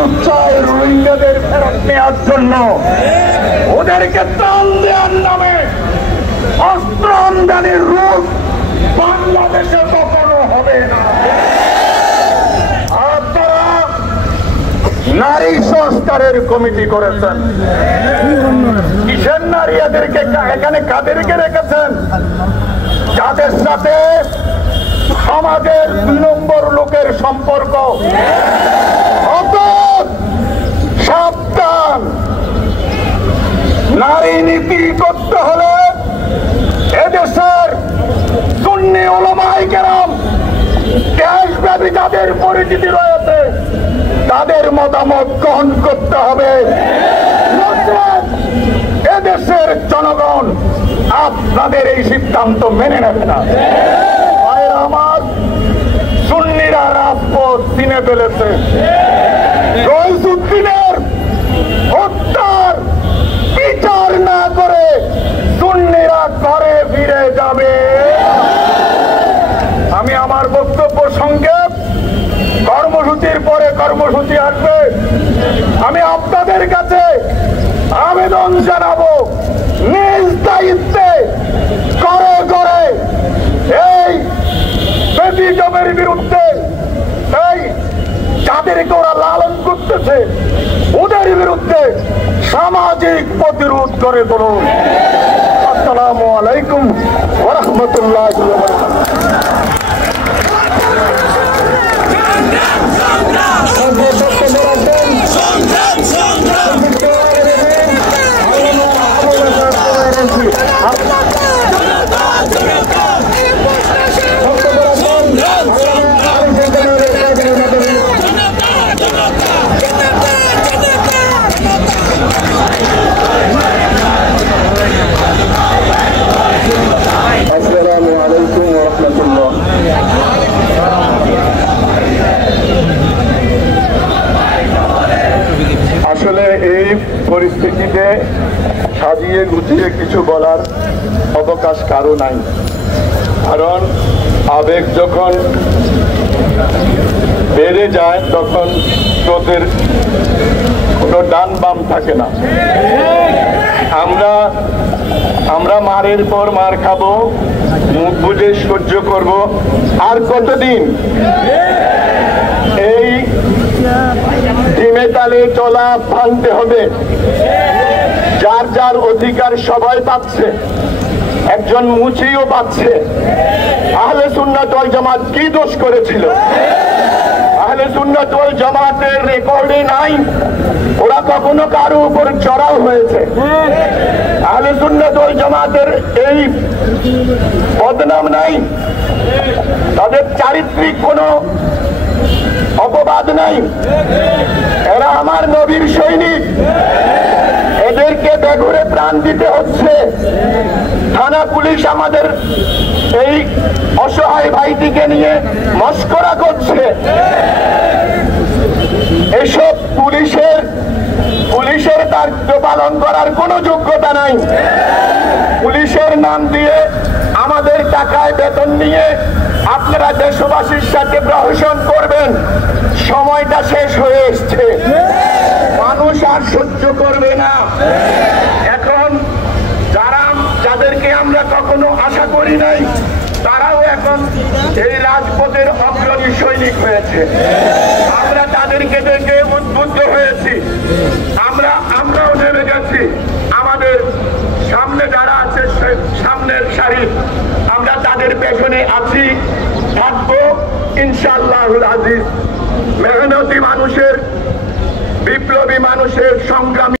ফেরত চায় রোহিঙ্গাদের ফেরত নেওয়ার জন্য। ওদেরকে ত্রাণ দেওয়ার নামে অস্ত্র আমদানির রুট বাংলাদেশে কখনো হবে না। আপনারা নারী সংস্কারের কমিটি করেছেন, কিসের নারী? এদেরকে এখানে কাদেরকে রেখেছেন? যাদের সাথে সমাজের ২ নম্বর লোকের সম্পর্ক। সাবধান, নারী নীতি করতে হলে এদেশের সুন্নি উলামায়ে কেরাম দেশব্যাপী যাদের পরিচিতি রয়েছে তাদের মতামত গ্রহণ করতে হবে। এদেশের জনগণ আপনাদের এই সিদ্ধান্ত মেনে নেবে না। আমার সুন্নিরা রাজপথ চিনে ফেলেছে। রইসুদ্দিনের হত্যার বিচার না করে সুন্নিরা ঘরে ফিরে যাবে। আমি আমার বক্তব্য সংক্ষেপ, কর্মসূচির পরে কর্মসূচি আসবে। আমি আপনাদের কাছে আবেদন জানাবো, নিজ দায়িত্বে করে করে এই ব্যতিক্রমের বিরুদ্ধে, এই যাদেরকে ওরা লালন করতেছে ওদের বিরুদ্ধে সামাজিক প্রতিরোধ করে তুলুন। আসসালামু আলাইকুম ওয়া রাহমাতুল্লাহি ওয়া বারাকাতুহু। আসলে এই পরিস্থিতিতে সাজিয়ে গুছিয়ে কিছু বলার অবকাশ কারো নাই, কারণ আবেগ যখন বেড়ে যায় তখন স্রোতের কোনো ডান বাম থাকে না। আমরা মারের পর মার খাবো, মুখ বুঝে সহ্য করব। আর কতদিন এই টিমে তালে চলা ভাঙতে হবে? যার যার অধিকার সবাই পাচ্ছে, একজন মুচিও পাচ্ছে। আহলে সুন্নাত ওয়াল জামাত কি দোষ করেছিল? আহলে সুন্নাত ওয়াল জামাতের রেকর্ডে নাই ওরা কখনো কারো উপর চড়াও হয়েছে। আহলে সুন্নাত ওয়াল জামাতের এই বদনাম নাই, তাদের চারিত্রিক কোনো অপবাদ নাই। এরা আমার নবীর সৈনিক, এদেরকে বেঘুরে প্রাণ দিতে হচ্ছে। থানা পুলিশ আমাদের এই অসহায় ভাইটিকে নিয়ে মস্করা করছে। এসব পুলিশের দায়িত্ব পালন করার কোনো যোগ্যতা নাই। পুলিশের নাম দিয়ে আমাদের টাকায় বেতন নিয়ে আপনারা দেশবাসীর সাথে প্রহসন করবেন। সময়টা শেষ হয়ে এসছে, মানুষ আর সহ্য করবে না। এখন যাদেরকে আমরা কখনো আশা করি নাই তারাও এখন এই রাজপথের অগ্রণী সৈনিক হয়েছে। আমরা তাদেরকে দেখে উদ্বুদ্ধ হয়েছি, আমরাও নেমে গেছি। আমাদের সামনে যারা আছে সামনের সারি, আমরা তাদের পেছনে আছি, থাকবো ইনশাআল্লাহুল আজিজ। মেহনতি মানুষের, বিপ্লবী মানুষের সংগ্রামী